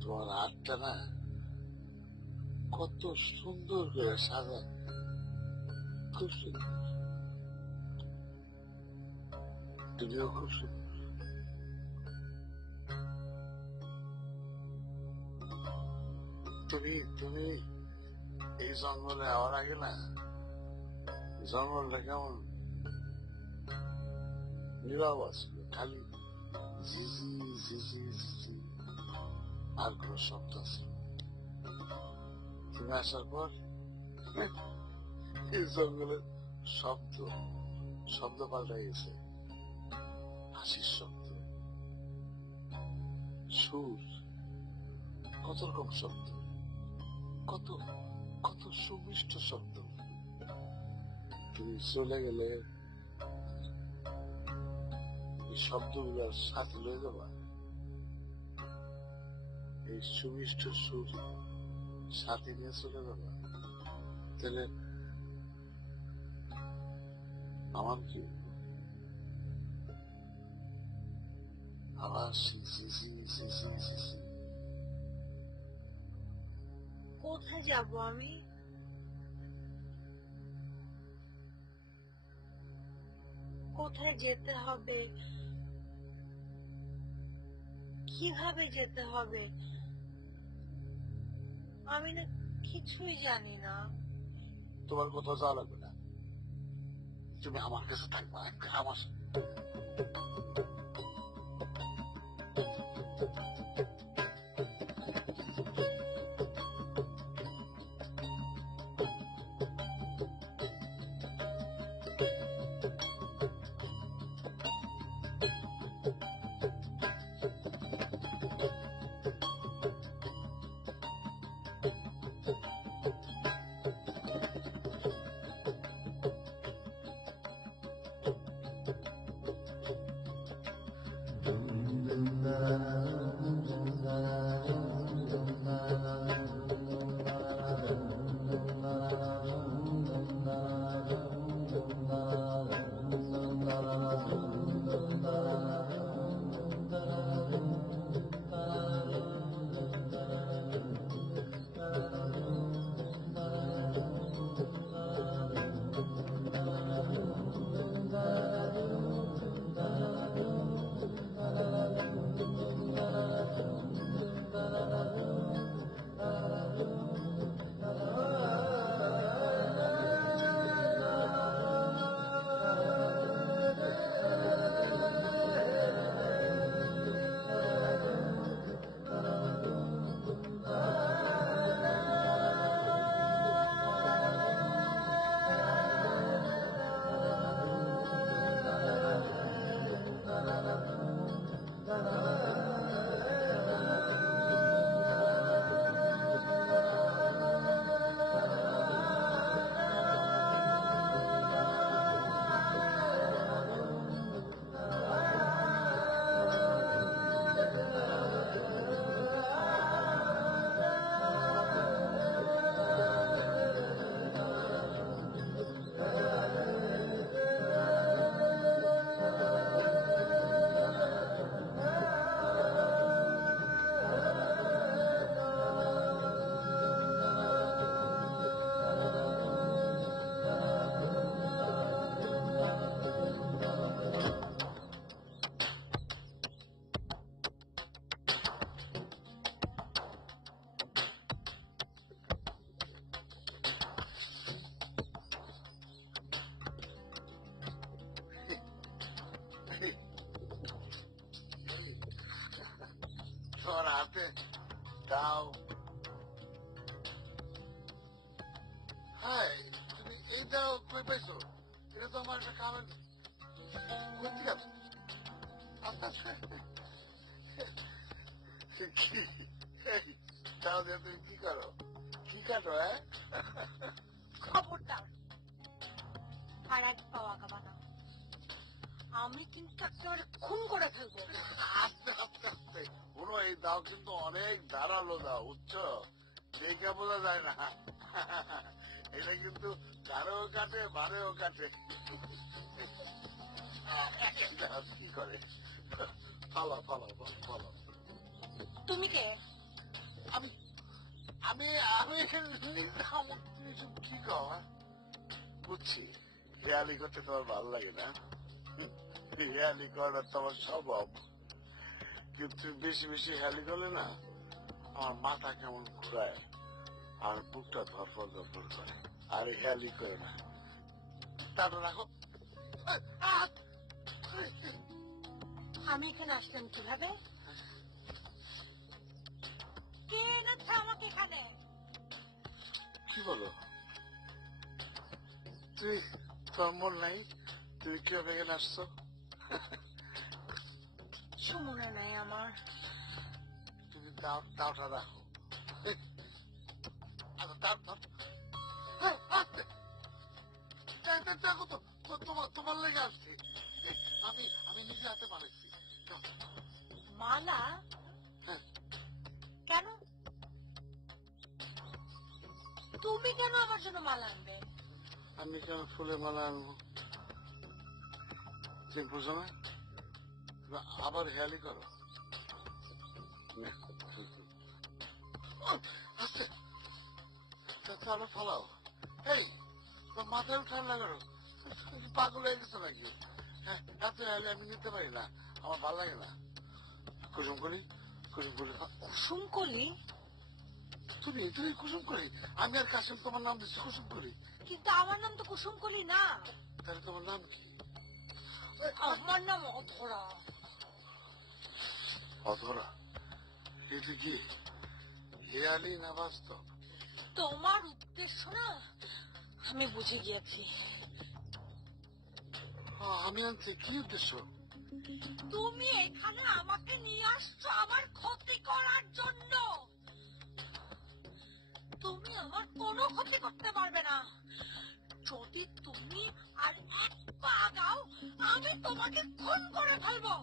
তোমার হাতটা না কত সুন্দর করে সাজা, খুব সুন্দর। তুমিও খুব সুন্দর। তুমি তুমি এই জঙ্গলে যাওয়ার আগে না, জঙ্গলটা কেমন নীরব আছে, খালি ঝিঝি ঝিঝি ঝিঝি, আর কোন শব্দ আছে। তুমি আসার পর এই জঙ্গলের শব্দ শব্দ পাল্টে গেছে। হাসির শব্দ, সুর, কত রকম শব্দ, কত কত সুমিষ্ট শব্দ। তুমি চলে গেলে এই শব্দগুলোর সাথে লয়ে যাবা, এই সুমিষ্ট সুর সাথে নিয়ে চলে যাবা। তাহলে আমার কি আবার কোথায় যাব আমি? কোথায় যেতে হবে? কিভাবে যেতে হবে? আমি না কিছুই জানি না। তোমার কোথাও যাওয়া লাগবে না, তুমি আমার কাছে থাকবা, আমার তোমার হাতে দাও। হাই, তুমি এই দাও কই পাইছো? এটা তো আমার একটা কারণ। কোথেকে আছে? কি দাও দিয়ে তুমি কি করো? কি কাটো? হ্যাঁ, খবরদার আর এক পাওয়া গাবানা। আমি কিন্তু একেবারে খুন করে ফেলবো। আস্তে আস্তে আস্তে কোনো এই দাও কিন্তু অনেক ধারালো দাও, বুঝছো? দেখে বোঝা যায় না। এটা কিন্তু কারেও কাটে, বারেও কাটে। কি করে? ফালা ফালা ফালা। তুমি কে? আমি আমি আমি নিজাম, তুমি সব কি কও? বুঝছি, হেয়ালি করতে তোমার ভালো লাগে না। হেয়ালি করাটা তোমার স্বভাব, কিন্তু বেশি বেশি হেয়ালি করলে না আমার মাথা কেমন ঘুরায় আর বুকটা ধরফর ধরফর করে। আর হেয়ালি করে না, তাটা রাখো। আমি এখানে আসলাম কিভাবে? কে এনেছে আমাকে এখানে? কি বলো? তুই তোর মন নাই? তুমি কিভাবে এখানে আসছো? সুমনে নাই আমার। তুমি দাওটা রাখো। দেখো তো, তোমার লেগে আসছে। আমি আমি নিজে হাতে বানাইছি। মালা? হ্যাঁ। কেন? তুমি কেন আমার জন্য মালা আনবে? আমি কেন ফুলে মালা আনবো? চেন বুঝো না, তুমি আবার হেয়ালি করো। আচ্ছা তাহলে ফলাও। এই তোর মাথায় ঠান্ডা করো, পাগল হয়ে গেছে নাকি? হ্যাঁ, এত হেয়ালি আমি নিতে পারি না, আমার ভালো লাগে না। কুসুম করি, কুসুম করি। কুসুম কলি? তুমি তুমি কুসুম করি, আমি আর কাশিম তোমার নাম দিচ্ছি কুসুম করি। কিন্তু আমার নাম তো কুসুম কলি না। তাহলে তোমার নাম কি? আমার নাম অধরা। অধরা? এটা কি হেয়ালি না বাস্তব? তোমার উদ্দেশ্য না আমি বুঝে গিয়েছি। আমি আনছি কি উদ্দেশ্য? তুমি এখানে আমাকে নিয়ে আসছো আমার ক্ষতি করার জন্য। তুমি আমার কোনো ক্ষতি করতে পারবে না। যদি তুমি আর এক পা আগাও আমি তোমাকে খুন করে ফেলবো।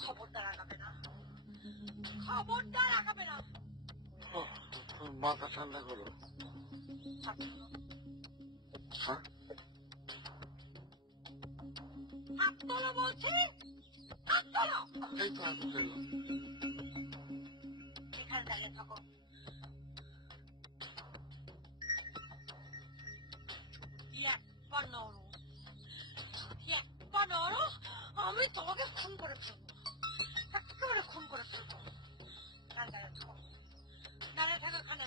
খবরদার আগাবে না, খবরদার আগাবে না। মাথা ঠান্ডা করো। হ্যাঁ, হাত তোলো বলছি, হাত তোলো। এই তো হাত উঠাইলো। এখানে দাঁড়িয়ে থাকো। একবার নড়ো, একবার নড়ো, আমি তোমাকে খুন করে ফেলবো, একেবারে খুন করে ফেলবো। দাঁড়িয়ে থাকো, দাঁড়িয়ে থাকো এখানে।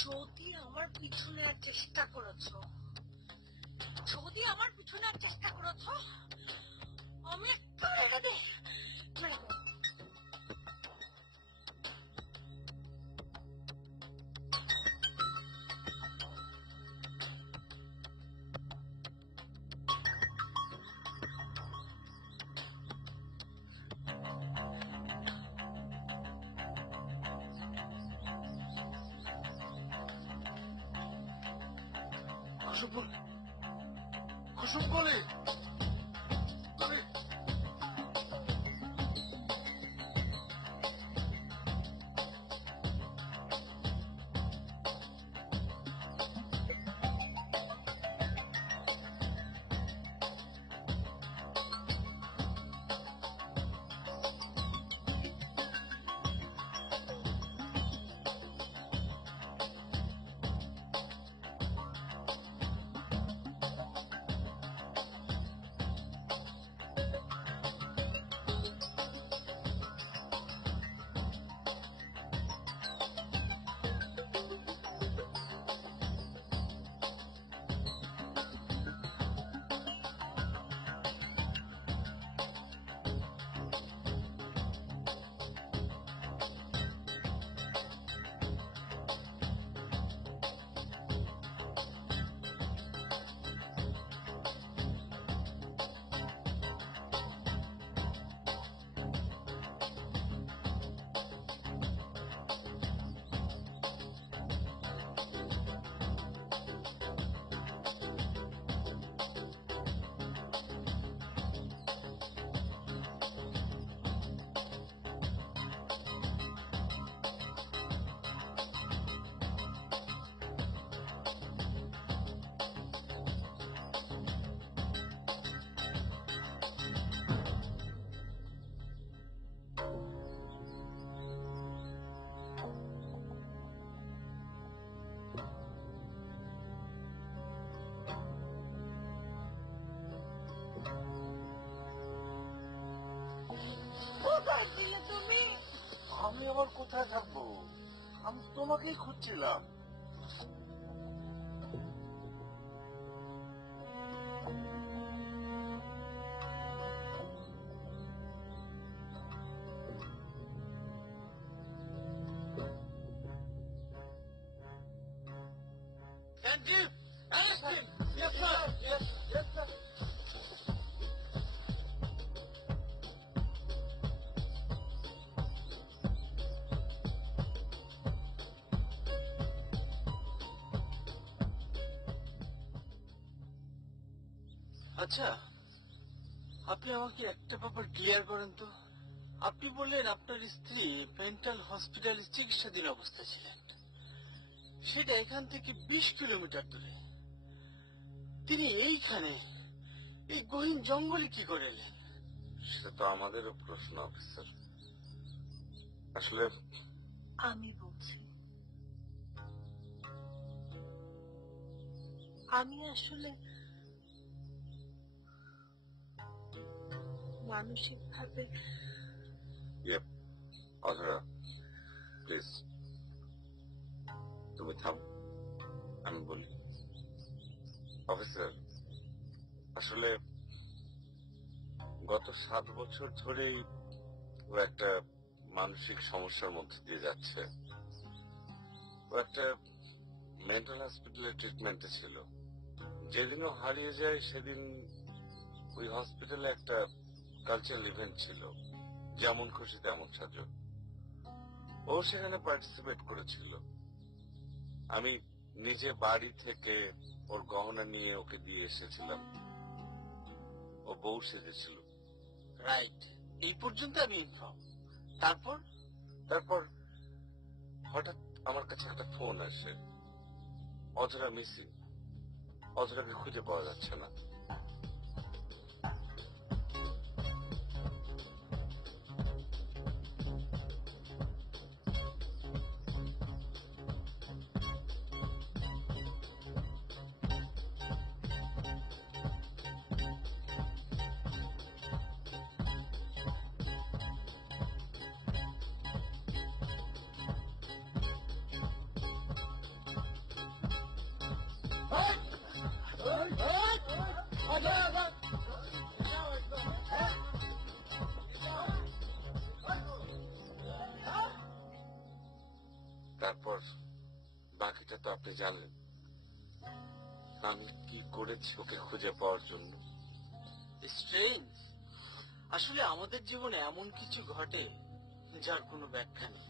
যদি আমার পিছু নেওয়ার চেষ্টা করেছো, যদি আমার পিছু নেওয়ার চেষ্টা করেছো, আমি একেবারে মেরে দেবো। কুসুম কলি, কুসুম কলি, কলি। কোথায় ছিলে তুমি? আমি আবার কোথায় থাকবো? আমি তোমাকেই খুঁজছিলাম। Candy, ice cream. Yes, sir. Yes, yes, sir. আচ্ছা, আপনি আমাকে একটা ব্যাপার ক্লিয়ার করেন তো। আপনি বললেন আপনার স্ত্রী মেন্টাল হসপিটাল চিকিৎসাধীন অবস্থায় ছিলেন, সেটা এখান থেকে 20 কিলোমিটার দূরে। তিনি এইখানে এই গহীন জঙ্গলে কি করে এলেন? সেটা তো আমাদেরও প্রশ্ন অফিসার। আসলে আমি বলছি, আমি আসলে মানসিক ভাবে অধরা, প্লিজ তুমি থাম, আমি বলি। অফিসার, আসলে গত 7 বছর ধরেই ও একটা মানসিক সমস্যার মধ্যে দিয়ে যাচ্ছে। ও একটা মেন্টাল হসপিটালে ট্রিটমেন্টে ছিল। যেদিন ও হারিয়ে যায় সেদিন ওই হসপিটালে একটা কালচারাল ইভেন্ট ছিল, যেমন খুশি তেমন সাজো। ও সেখানে পার্টিসিপেট করেছিল। আমি নিজে বাড়ি থেকে ওর গহনা নিয়ে ওকে দিয়ে এসেছিলাম। ও বউ সেজেছিল। রাইট, এই পর্যন্ত আমি ইনফর্ম। তারপর তারপর হঠাৎ আমার কাছে একটা ফোন আসে, অধরা মিসিং, অধরাকে খুঁজে পাওয়া যাচ্ছে না। তারপর বাকিটা তো আপনি জানেন, আমি কি করেছি ওকে খুঁজে পাওয়ার জন্য। স্ট্রেঞ্জ, আসলে আমাদের জীবনে এমন কিছু ঘটে যার কোনো ব্যাখ্যা নেই।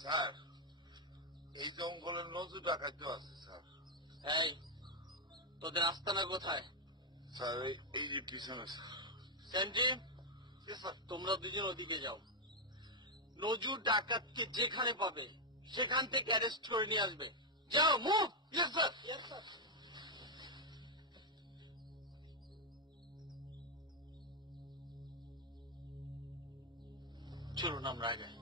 স্যার, এই জঙ্গলের নজর ডাকাইতে আছে স্যার। এই, তোদের আস্তানা কোথায়? স্যার এই যে পিছনে স্যার। সেন্টি, তোমরা দুজন ওদিকে যাও। নজর ডাকাতকে যেখানে পাবে সেখান থেকে অ্যারেস্ট করে নিয়ে আসবে। যাও, মুভ। Yes sir. চলুন আমরা যাই।